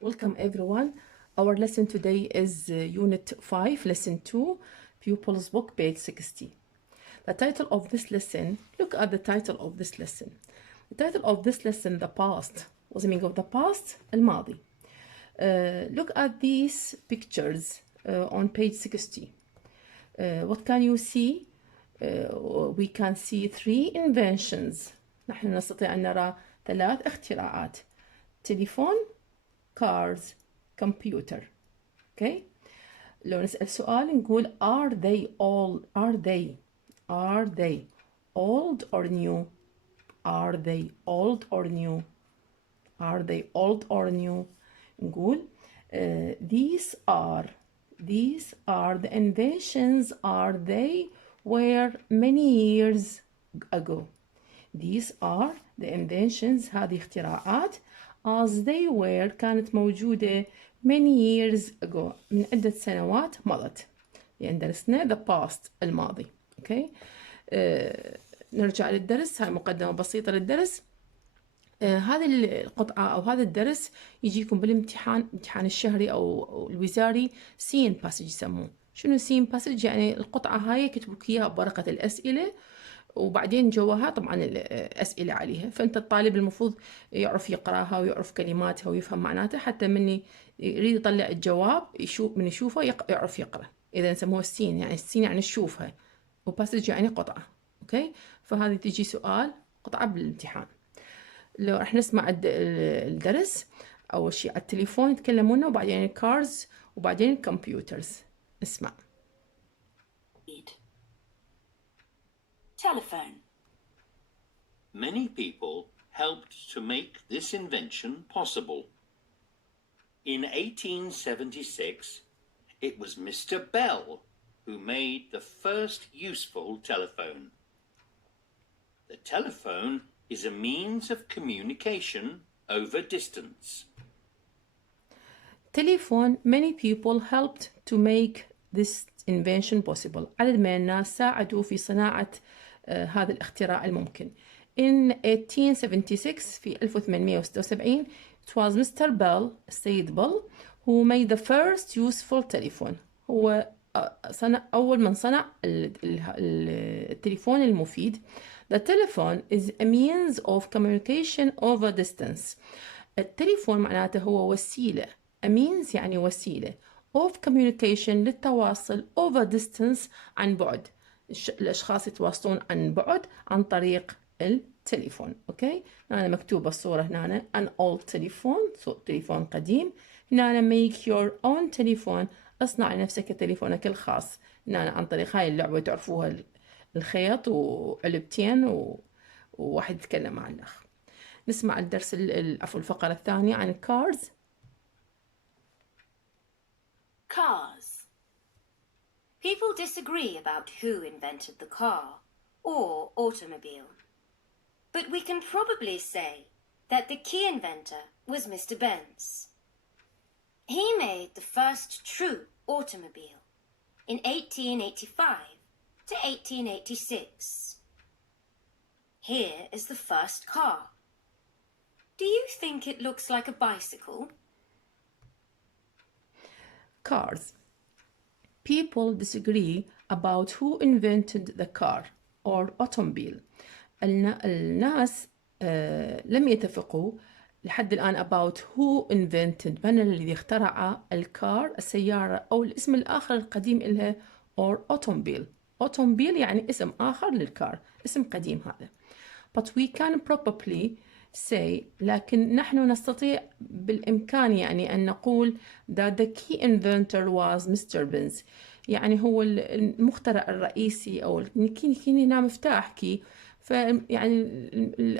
Welcome everyone. Our lesson today is Unit 5, Lesson 2, Pupils Book, page 60. The title of this lesson, look at the title of this lesson. The title of this lesson, the past. What's the meaning of the past? الماضي. Look at these pictures on page 60. What can you see? We can see 3 inventions. نحن نستطيع أن نرى 3 اختراعات. تليفون, cars, computer. Okay. لو نسأل سؤال نقول are they old or new? Are they old or new? Are they old or new? نقول these are the inventions they were many years ago. These are the inventions, هذه اختراعات as they were كانت موجودة many years ago من عدة سنوات مضت. يعني درسنا the past الماضي. okay. نرجع للدرس. هاي مقدمة بسيطة للدرس. هذه القطعة أو هذا الدرس يجيكم بالامتحان، امتحان الشهري أو الوزاري سين باسج يسموه. شنو سين باسج؟ يعني القطعة هاي يكتبوك إياها بورقة الأسئلة وبعدين جواها طبعا الأسئلة عليها، فأنت الطالب المفروض يعرف يقراها ويعرف كلماتها ويفهم معناتها حتى من يريد يطلع الجواب من يشوفه يعرف يقرأ. إذا نسموها السين، يعني السين يعني تشوفها، وباسج يعني قطعة. أوكي، فهذه تجي سؤال قطعة بالامتحان. لو راح نسمع الدرس، أول شيء على التليفون يتكلمونا، وبعدين الكارز، وبعدين الكمبيوترز. اسمع. Telephone. Many people helped to make this invention possible. In 1876, it was Mr. Bell who made the first useful telephone. The telephone is a means of communication over distance. Telephone. Many people helped to make this invention possible. عدد من الناس ساعدوا في صناعة هذا الاختراع الممكن. In 1876 في 1876 it was Mr. Bell, السيد بل, who made the first useful telephone. هو أول من صنع التليفون المفيد. The telephone is a means of communication over distance. التليفون معناته هو وسيلة. A means يعني وسيلة. of communication للتواصل over distance عن بعد. الأشخاص يتواصلون عن بعد عن طريق التليفون. أوكي، هنا مكتوبة الصورة هنا an old telephone، تليفون قديم. هنا make your own telephone، اصنع لنفسك تليفونك الخاص. هنا عن طريق هاي اللعبة تعرفوها، الخيط وعلبتين وواحد يتكلم مع الأخ. نسمع الدرس عفوا الفقرة الثانية عن cars. Cars. People disagree about who invented the car or automobile. But we can probably say that the key inventor was Mr. Benz. He made the first true automobile in 1885 to 1886. Here is the first car. Do you think it looks like a bicycle? Cars. People disagree about who invented the car or automobile. الناس لم يتفقوا لحد الآن about who invented، من الذي اخترع الكار، السيارة، أو الاسم الآخر القديم إلها or automobile. automobile يعني اسم آخر للكار، اسم قديم هذا. But we can probably say، لكن نحن نستطيع بالإمكان يعني أن نقول that the key inventor was Mr. Benz. يعني هو المخترع الرئيسي، أو كيني هنا مفتاح كي، فيعني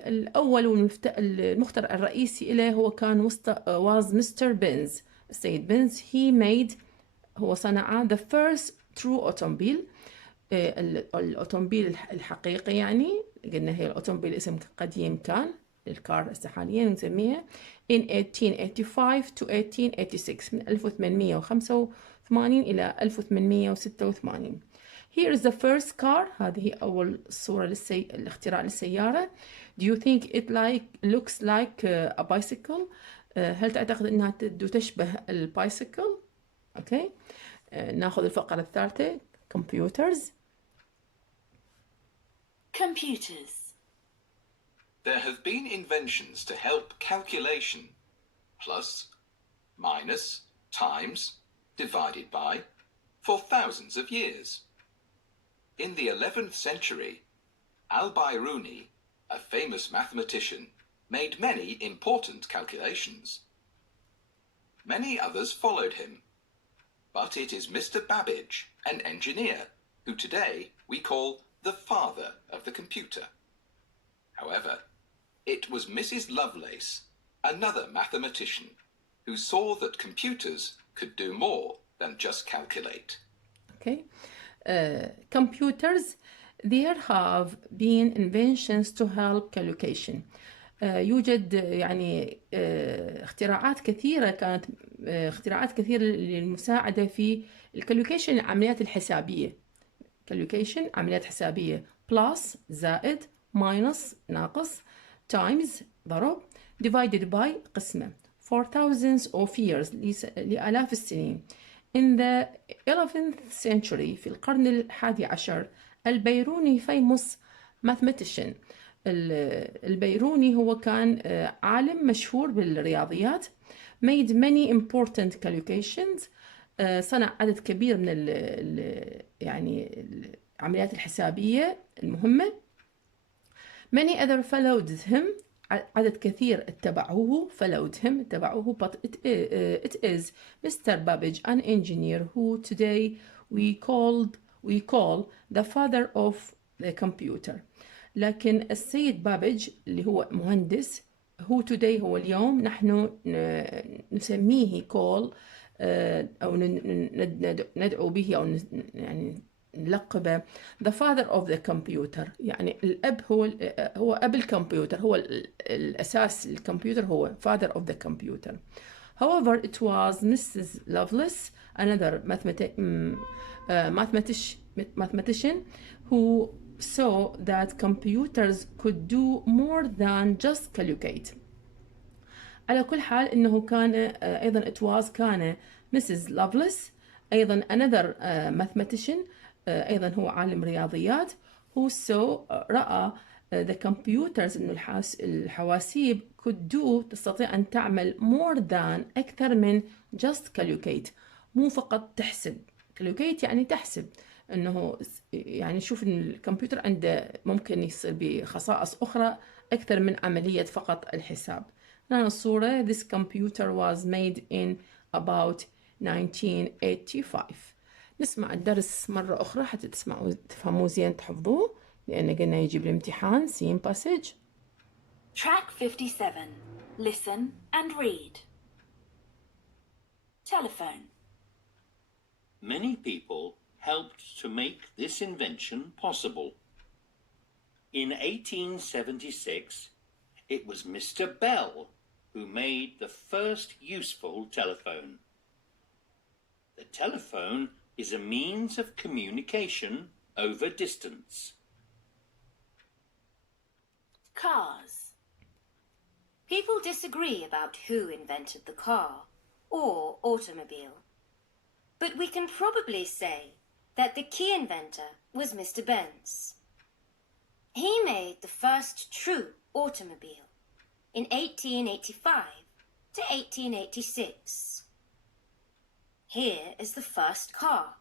الأول والمخترع الرئيسي إليه هو كان was Mr. Benz، السيد بنز. he made، هو صنع the first true automobile، الأوتومبيل الحقيقي. يعني قلنا هي الأوتومبيل اسم قديم كان للكار، هسه حاليا نسميها in 1885 to 1886، من 1885 إلى 1886. Here is the first car. هذه أول صورة الاختراع للسيارة. Do you think it looks like a bicycle? هل تعتقد أنها تشبه البايسيكل؟ أوكي. ناخذ الفقرة الثالثة computers. Computers. There have been inventions to help calculation, plus, minus, times, divided by, for thousands of years. In the 11th century, Al-Biruni, a famous mathematician, made many important calculations. Many others followed him, but it is Mr. Babbage, an engineer, who today we call the father of the computer. However, it was Mrs. Lovelace, another mathematician, who saw that computers could do more than just calculate. Okay. Computers, there have been inventions to help calculation. يوجد يعني اختراعات كثيرة كانت اختراعات كثيرة للمساعدة في الكالكوليشن العمليات الحسابية. calculation عمليات حسابية plus زائد minus ناقص times ضرب divided by قسمة for thousands of years لآلاف السنين. In the 11th century في القرن الحادي عشر البيروني famous mathematician. البيروني هو كان عالم مشهور بالرياضيات made many important calculations. صنع عدد كبير من يعني العمليات الحسابية المهمة. Many other followed him. عدد كثير اتبعوه اتبعوه but it is Mr. Babbage, an engineer who today we call the father of the computer. لكن السيد بابج اللي هو مهندس هو today هو اليوم نحن نسميه call أو ندعو به أو يعني نلقبه the father of the computer. يعني الأب هو أب الكمبيوتر، هو الأساس الكمبيوتر، هو father of the computer. However, it was Mrs. Lovelace, another mathematician who saw that computers could do more than just calculate. على كل حال إنه كان أيضا it was كان Mrs. Lovelace أيضا another mathematician أيضا هو عالم رياضيات who saw رأى the computers إنه الحواسيب could do تستطيع أن تعمل more than أكثر من just calculate. مو فقط تحسب. calculate يعني تحسب. إنه يعني شوف إن الكمبيوتر عنده ممكن يصير بخصائص أخرى أكثر من عملية فقط الحساب. هنا الصورة this computer was made in about 1985. نسمع الدرس مرة أخرى حتى تفهموه زين تحفظوه لأن قلنا يجي بالامتحان seen passage. Track 57. Listen and read. Telephone. Many people helped to make this invention possible. In 1876, it was Mr. Bell who made the first useful telephone. The telephone is a means of communication over distance. Cars. People disagree about who invented the car or automobile, but we can probably say that the key inventor was Mr. Benz. He made the first true automobile in 1885 to 1886. Here is the first car.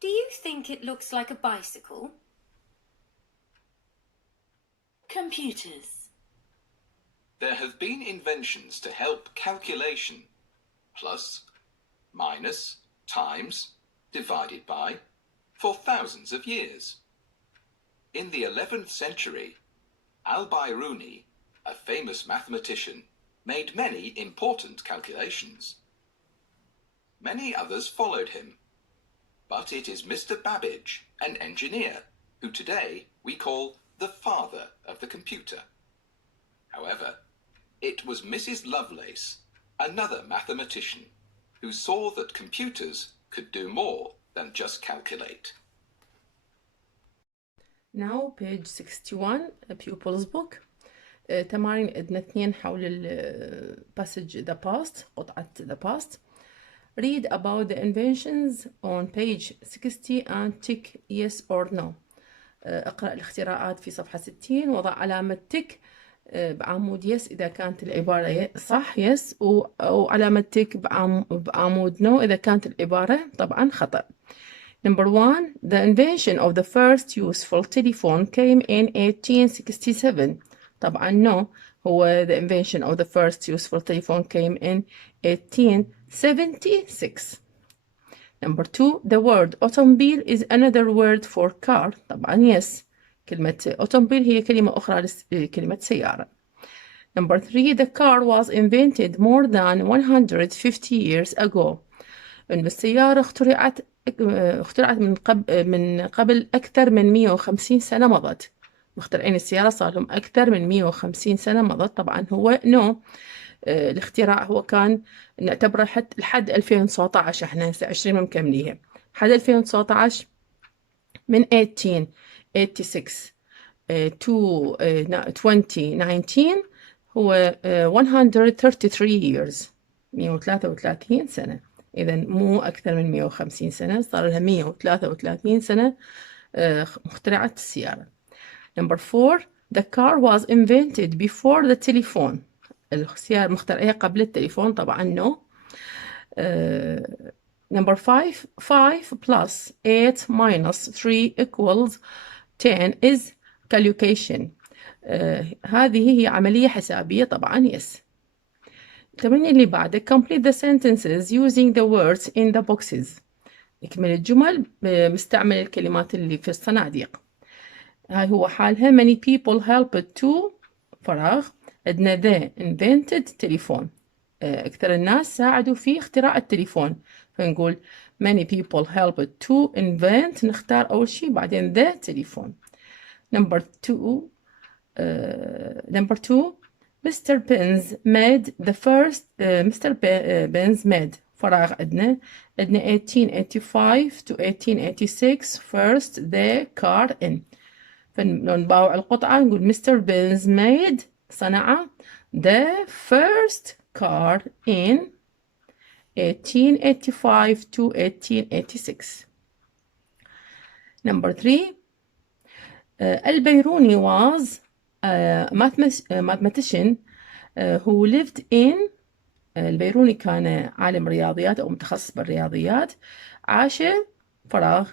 Do you think it looks like a bicycle? Computers. There have been inventions to help calculation, plus, minus, times, divided by, for thousands of years. In the 11th century, Al-Biruni, a famous mathematician, made many important calculations. Many others followed him, but it is Mr. Babbage, an engineer, who today we call the father of the computer. However, it was Mrs. Lovelace, another mathematician, who saw that computers could do more than just calculate. Now page 61, a pupil's book. تمارين عندنا 2 حول passage the past، قطعة the past. Read about the inventions on page 60 and tick yes or no. اقرأ الاختراعات في صفحة 60 وضع علامة tick بعمود yes إذا كانت العبارة صح yes، أو علامة tick بعمود no إذا كانت العبارة طبعا خطأ. Number 1. The invention of the first useful telephone came in 1867. طبعا no، هو the invention of the first useful telephone came in 1876. Number 2. The word automobile is another word for car. طبعا yes، كلمة automobile هي كلمة أخرى لكلمة سيارة. Number 3. The car was invented more than 150 years ago. إن السيارة اخترعت من قبل أكثر من 150 سنة مضت. مخترعين السيارة صار لهم أكثر من 150 سنة مضت. طبعا هو no، الاختراع هو كان نعتبره لحد 2019. احنا هسه 20 مكمليها لحد 2019 من 1886 to 2019 هو 133 years، 133 سنة. إذا مو أكثر من 150 سنة، صار لها 133 سنة مخترعة السيارة. Number 4. The car was invented before the telephone. السيارة مخترعة قبل التليفون طبعا no. Number 5. 5 plus 8 minus 3 equals 10 is calculation. هذه هي عملية حسابية طبعا yes. التمرين اللي بعده complete the sentences using the words in the boxes. اكمل الجمل مستعمل الكلمات اللي في الصناديق. هاي هو حالها many people helped to فراغ. عندنا they invented telephone، أكثر الناس ساعدوا في اختراع التليفون، فنقول many people helped to invent، نختار أول شيء بعدين the telephone. Number 2. Mr. Benz made the first Mr. Benz made فراغ عندنا 1885 to 1886 first the car in. فنباوع القطعة نقول Mr. Benz made صنع the first car in 1885 to 1886. Number 3. البيروني was a mathematician who lived in. البيروني كان عالم رياضيات أو متخصص بالرياضيات، عاش فراغ.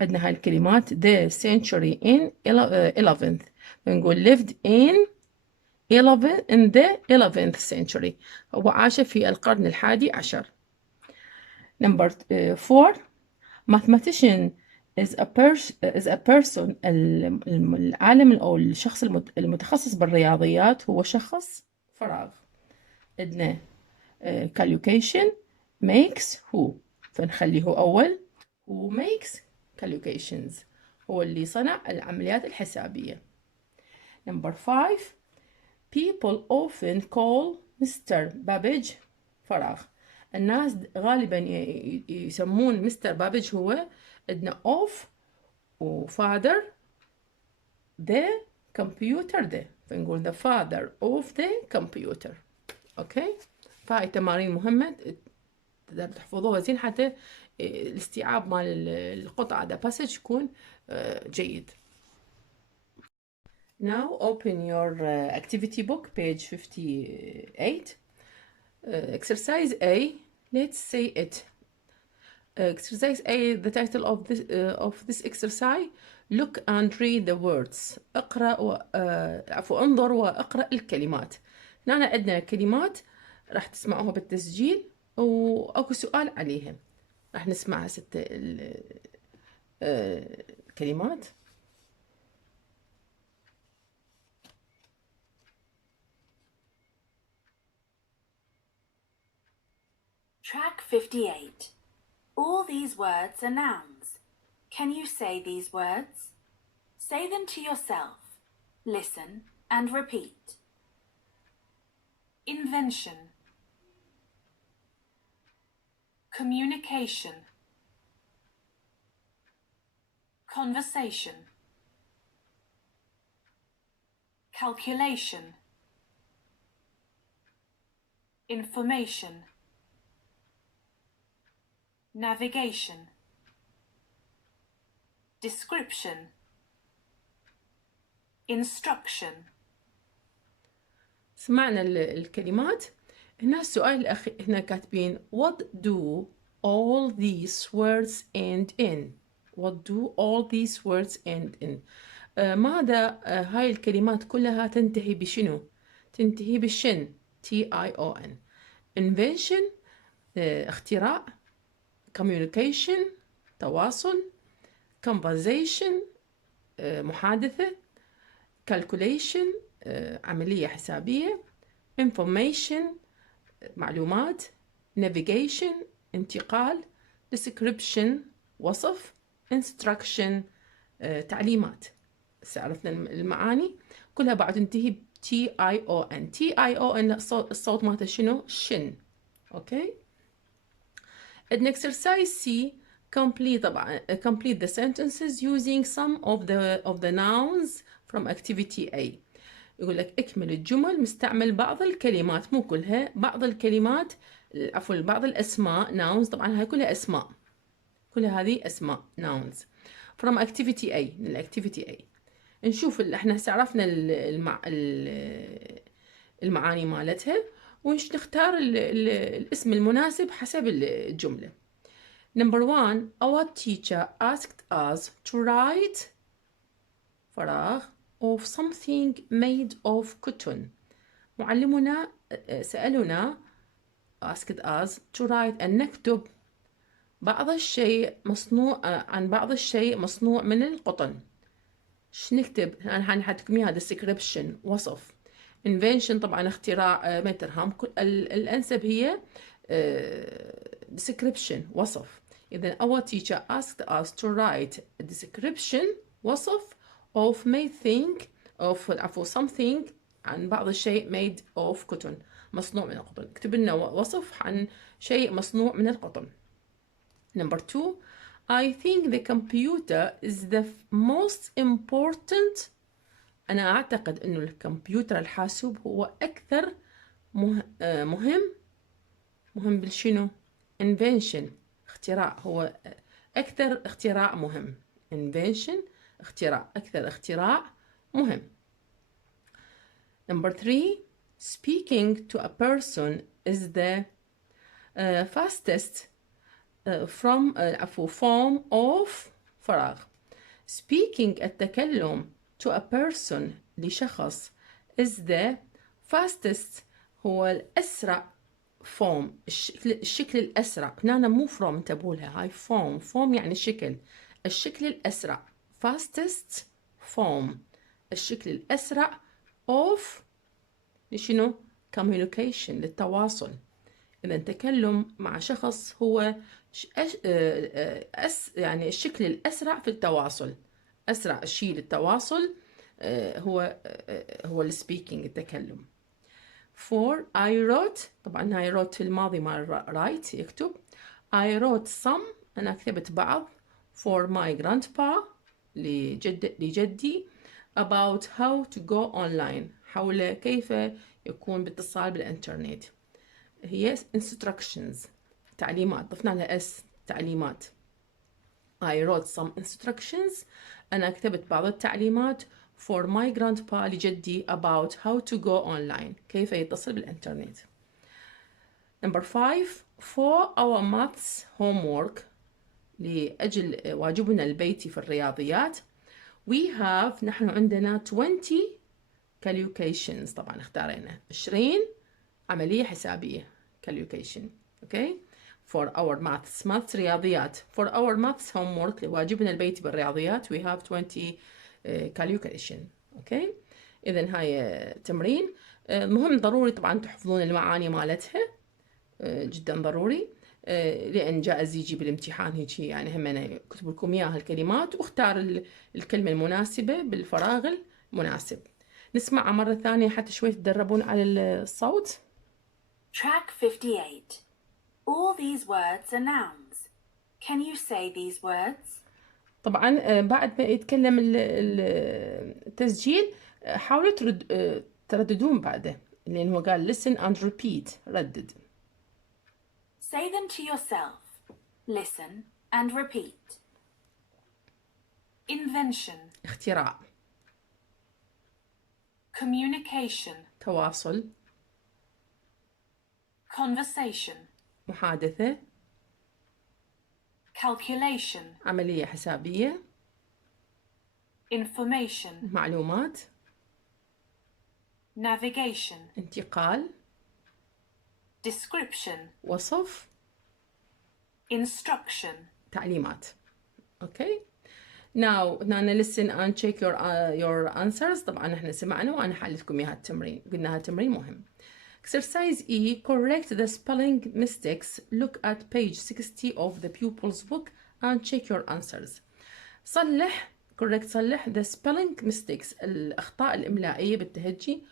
عندنا هاي الكلمات the century in 11th، بنقول lived in the 11th century، هو عاش في القرن 11. Number 4. mathematician is a person. العالم أو الشخص المتخصص بالرياضيات هو شخص فراغ. عندنا calculation makes who، فنخليه أول. who makes calculations هو اللي صنع العمليات الحسابية. Number 5. people often call Mr. Babbage فراغ. الناس غالبا يسمون مستر بابج هو عندنا of و father the computer the، فنقول the father of the computer. اوكي، فهاي تمارين مهمة تقدر تحفظوها زين حتى الاستيعاب مال القطعة the passage يكون جيد. Now open your activity book page 58. Exercise A. Let's say it. Exercise A. The title of this exercise. Look and read the words. اقرأ انظر واقرأ الكلمات. هنا عندنا كلمات راح تسمعوها بالتسجيل واكو سؤال عليها. راح نسمعها الكلمات. Track 58. All these words are nouns. Can you say these words? Say them to yourself. Listen and repeat. Invention, communication, conversation, calculation, information, navigation, description, instruction. سمعنا الكلمات. هنا السؤال الأخير، هنا كاتبين what do all these words end in. what do all these words end in. ماذا هاي الكلمات كلها تنتهي بشنو؟ تنتهي بالشن TION. invention اختراع، communication تواصل، conversation محادثة، calculation عملية حسابية، information معلومات، navigation انتقال، description وصف، instruction تعليمات. عرفنا المعاني كلها بعد تنتهي ب TION. TION الصوت مالته شنو؟ شن. اوكي. in exercise C complete طبعا complete the sentences using some of the nouns from activity A. يقول لك اكمل الجمل مستعمل بعض الكلمات، مو كلها، بعض الكلمات، عفوا بعض الاسماء nouns، طبعا هاي كلها اسماء، كل هذه اسماء nouns from activity A. من activity A نشوف احنا هسه عرفنا المعاني مالتها، ونختار الاسم المناسب حسب الجملة. Number 1 our teacher asked us to write فراغ of something made of cotton. معلمنا سألنا asked us to write أن نكتب بعض الشيء مصنوع عن بعض الشيء مصنوع من القطن. شو نكتب؟ أنا حتكتب إياها description وصف. invention طبعا اختراع ما ترهم، الأنسب هي description وصف. إذا our teacher asked us to write a description وصف of made thing of عفوا something عن بعض الشيء made of cotton مصنوع من القطن. اكتب لنا وصف عن شيء مصنوع من القطن. Number 2 I think the computer is the most important. أنا أعتقد إنه الكمبيوتر الحاسوب هو أكثر مهم بالشنو؟ invention اختراع، هو أكثر اختراع مهم. invention اختراع، أكثر اختراع مهم. Number 3 speaking to a person is the fastest form of فراغ. speaking التكلم to a person لشخص is the fastest هو الأسرع form الشكل الأسرع. هنا مو from انتبهوا لها، هاي form يعني الشكل الأسرع fastest form الشكل الأسرع of شنو؟ communication للتواصل. إذا تكلم مع شخص هو يعني الشكل الأسرع في التواصل، أسرع شيء للتواصل هو السبيكينج التكلم. 4 I wrote طبعا هاي wrote في الماضي مال write يكتب. I wrote some أنا كتبت بعض for my grandpa لجدي about how to go online حول كيف يكون باتصال بالإنترنت. هي instructions تعليمات، ضفنا لها S تعليمات. I wrote some instructions أنا كتبت بعض التعليمات for my grandpa لجدي about how to go online كيف يتصل بالإنترنت. Number 5 for our maths homework لأجل واجبنا البيتي في الرياضيات we have نحن عندنا 20 calculations. طبعا اختارينا 20 عملية حسابية calculation. okay for our maths رياضيات for our maths homework لواجبنا البيتي بالرياضيات we have 20 calculation. okay إذن هاي تمرين مهم ضروري طبعا تحفظون المعاني مالتها جدا ضروري لأن جائز يجي بالامتحان هيك يعني هم أنا كتب لكم إياها الكلمات واختار الكلمة المناسبة بالفراغ المناسب. نسمعها مرة ثانية حتى شوي تدربون على الصوت. Track 58. All these words are nouns. Can you say these words? طبعا بعد ما يتكلم التسجيل حاولوا ترددون بعده، لأن هو قال listen and repeat. ردد. Say them to yourself. Listen and repeat. Invention. اختراع. Communication. تواصل. Conversation. محادثة. Calculation. عملية حسابية. Information. معلومات. Navigation. انتقال. Description. وصف. Instruction. تعليمات. Okay. Now listen and check your answers. طبعا احنا سمعنا وأنا حلتكم إياها التمرين، قلنا هالتمرين مهم. Exercise E. Correct the spelling mistakes. Look at page 60 of the pupil's book and check your answers. صلح the spelling mistakes. الأخطاء الإملائية بالتهجي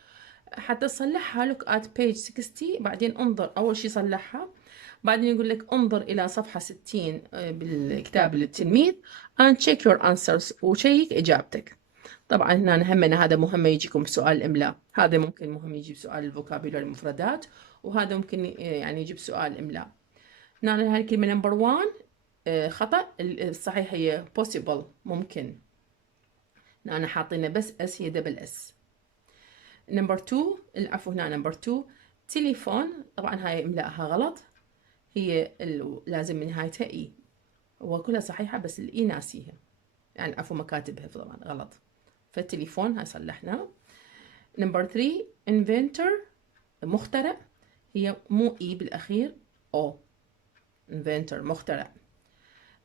حتى تصلحها. Look at page 60. بعدين انظر، أول شي صلحها، بعدين يقول لك انظر إلى صفحة 60 بالكتاب للتلميذ and check your answers، وشيك إجابتك. طبعا هنا همنا هذا مهم يجيكم سؤال الإملاء، هذا ممكن مهم يجيب سؤال الفوكابيولاري المفردات، وهذا ممكن يعني يجيب سؤال الإملاء. هنا هاي الكلمة نمبر 1 خطأ، الصحيح هي possible ممكن. هنا حاطينه بس اس، هي دبل اس. نمبر 2 العفو، هنا نمبر 2 تليفون، طبعا هاي إملائها غلط، هي لازم من نهايتها اي، هو كلها صحيحة بس الاي ناسيها، يعني عفوا مكاتبها طبعا غلط، فالتليفون هاي صلحناه. نمبر 3 inventor مخترع، هي مو اي بالاخير، او inventor مخترع.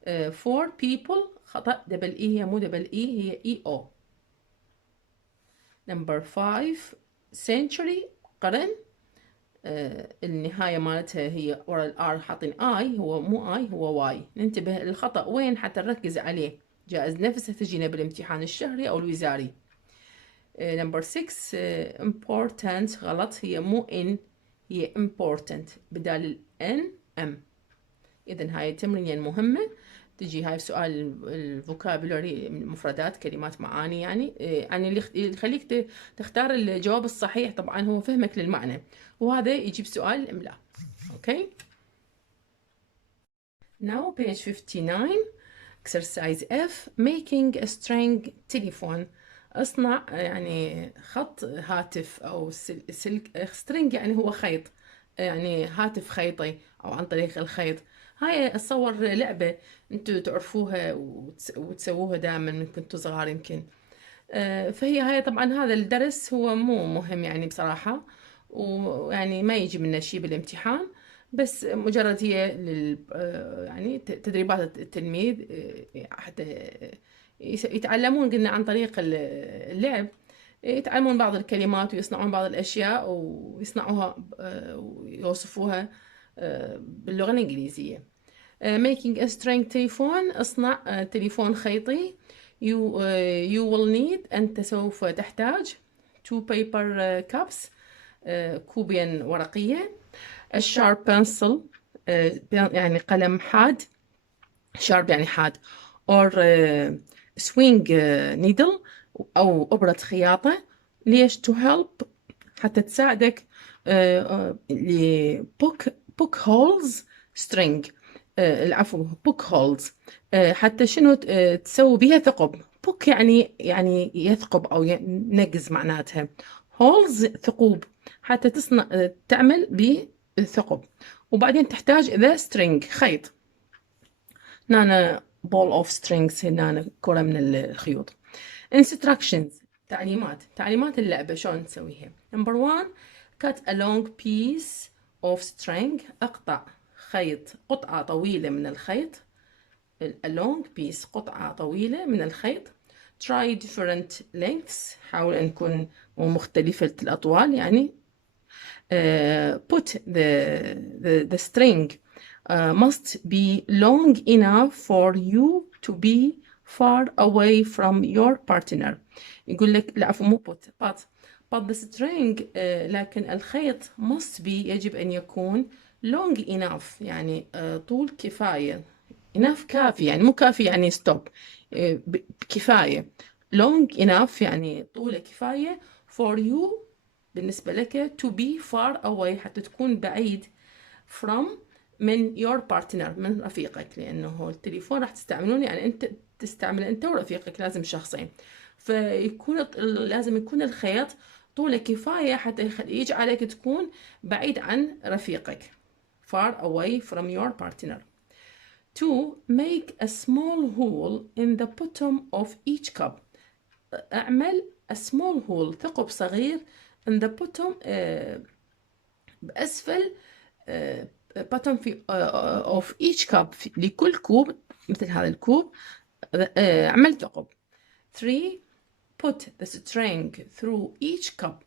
4 people خطأ، دبل اي، هي مو دبل اي، هي اي او. نمبر 5 century قرن، النهاية مالتها هي ورا الار حاطين اي، هو مو اي، هو واي. ننتبه الخطأ وين حتى نركز عليه، جائز نفسها تجينا بالامتحان الشهري او الوزاري. نمبر 6 important غلط، هي مو ان، هي important بدال الان ام. اذا هاي التمرين مهمة، تجي هاي سؤال الفوكابولاري، المفردات، كلمات، معاني، يعني اللي يخليك تختار الجواب الصحيح طبعا هو فهمك للمعنى، وهذا يجيب سؤال الإملاء. اوكي. Now page 59 exercise F. making a string telephone. اصنع يعني خط هاتف او سلك. string يعني هو خيط، يعني هاتف خيطي او عن طريق الخيط. هاي اتصور لعبة انتوا تعرفوها وتسووها دائما من كنتوا صغار يمكن. فهي هاي طبعا هذا الدرس هو مو مهم يعني بصراحة، ويعني ما يجي منه شيء بالامتحان، بس مجرد هي يعني تدريبات التلميذ حتى يتعلمون، قلنا عن طريق اللعب يتعلمون بعض الكلمات ويصنعون بعض الأشياء ويصنعوها ويوصفوها باللغة الإنجليزية. making a string telephone، اصنع تليفون خيطي. you will need، أنت سوف تحتاج 2 paper cups، كوبين ورقية. a sharp pencil، يعني قلم حاد، sharp يعني حاد. or swing needle، أو إبرة خياطة. ليش؟ to help حتى تساعدك book holes string، العفو book holes، حتى شنو تسوي بها ثقب. book يعني يثقب أو نقز معناتها، holes ثقوب، حتى تصنع تعمل بثقب. وبعدين تحتاج the string خيط. هنا ball of strings، هنا كرة من الخيوط. instructions تعليمات اللعبة شلون نسويها. number 1 cut a long piece of string، أقطع خيط، قطعة طويلة من الخيط. a long piece قطعة طويلة من الخيط. try different lengths، حاول أن نكون مختلفة الأطوال يعني. put the string must be long enough for you to be far away from your partner. يقول لك العفو مو but the string لكن الخيط must be يجب أن يكون long enough، يعني طول كفاية. enough كافي، يعني مو كافي يعني stop، كفاية. long enough يعني طولة كفاية for you بالنسبة لك to be far away حتى تكون بعيد from من your partner من رفيقك، لأنه التليفون راح تستعملون يعني أنت تستعمل أنت ورفيقك، لازم شخصين، فيكون لازم يكون الخيط طوله كفاية حتى يجعلك تكون بعيد عن رفيقك far away from your partner. To make a small hole in the bottom of each cup. اعمل a small hole ثقب صغير in the bottom بأسفل bottom في of each cup لكل كوب مثل هذا الكوب اعمل ثقب. 3. Put the string through each cup.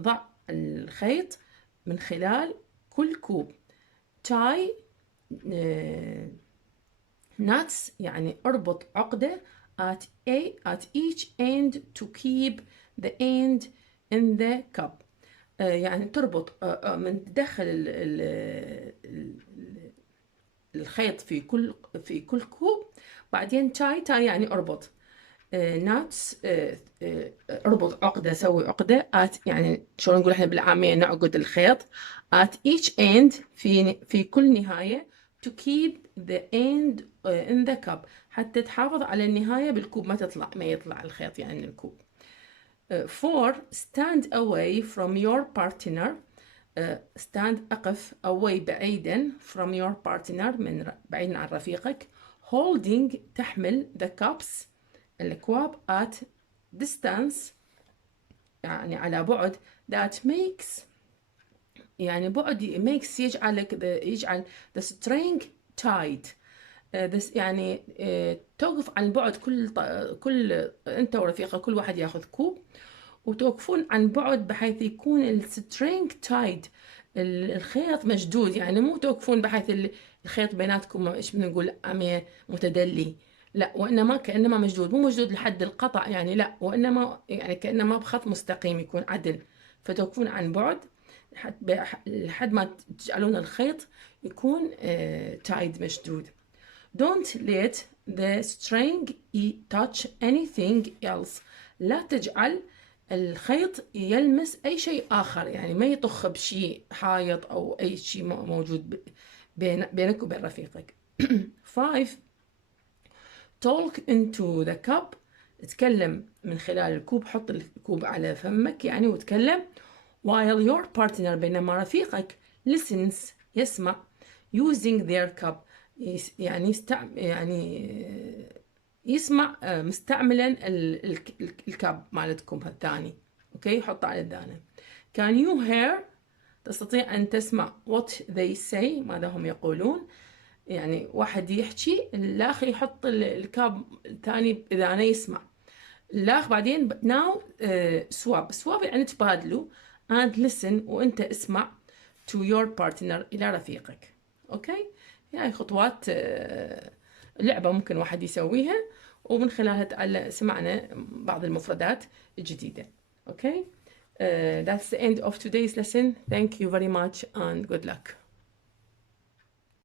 ضع الخيط من خلال كل كوب. Tie knots يعني اربط عقدة at each end to keep the end in the cup. يعني تربط من تدخل الخيط في كل كوب، بعدين tie يعني اربط. knots اربط عقدة، سوي عقدة at يعني شلون نقول احنا بالعامية نعقد الخيط at each end في كل نهاية to keep the end in the cup حتى تحافظ على النهاية بالكوب ما يطلع الخيط يعني من الكوب. 4. Stand away from your partner. stand أقف away بعيدا from your partner من بعيدا عن رفيقك. holding تحمل the cups الأكواب at distance يعني على بعد that makes يعني بعد makes يجعل the string tight. يعني توقف عن بعد كل أنت ورفيقك كل واحد ياخذ كوب وتوقفون عن بعد بحيث يكون السترينج تايد الخيط مشدود، يعني مو توقفون بحيث الخيط بيناتكم ايش بنقول متدلي، لا، وانما كانما مشدود، مو مشدود لحد القطع يعني، لا، وانما يعني كانما بخط مستقيم يكون عدل، فتوقفون عن بعد لحد ما تجعلون الخيط يكون تايد مشدود. Don't let the string touch anything else. لا تجعل الخيط يلمس أي شيء آخر، يعني ما يطخ بشيء حائط أو أي شيء موجود بينك وبين رفيقك. 5. Talk into the cup. تكلم من خلال الكوب، حط الكوب على فمك يعني وتكلم. While your partner بينما رفيقك listens يسمع using their cup يعني يسمع مستعملا الكاب مالتكم الثاني. اوكي، حطه على الدانة. Can you hear؟ تستطيع أن تسمع what they say ماذا هم يقولون، يعني واحد يحكي الآخر يحط الكاب الثاني إذا أنا يسمع الآخر. بعدين now swap يعني تبادلوا and listen وأنت اسمع to your partner إلى رفيقك. أوكي، هاي خطوات لعبة ممكن واحد يسويها ومن خلالها سمعنا بعض المفردات الجديدة. Okay, that's the end of today's lesson. Thank you very much and good luck.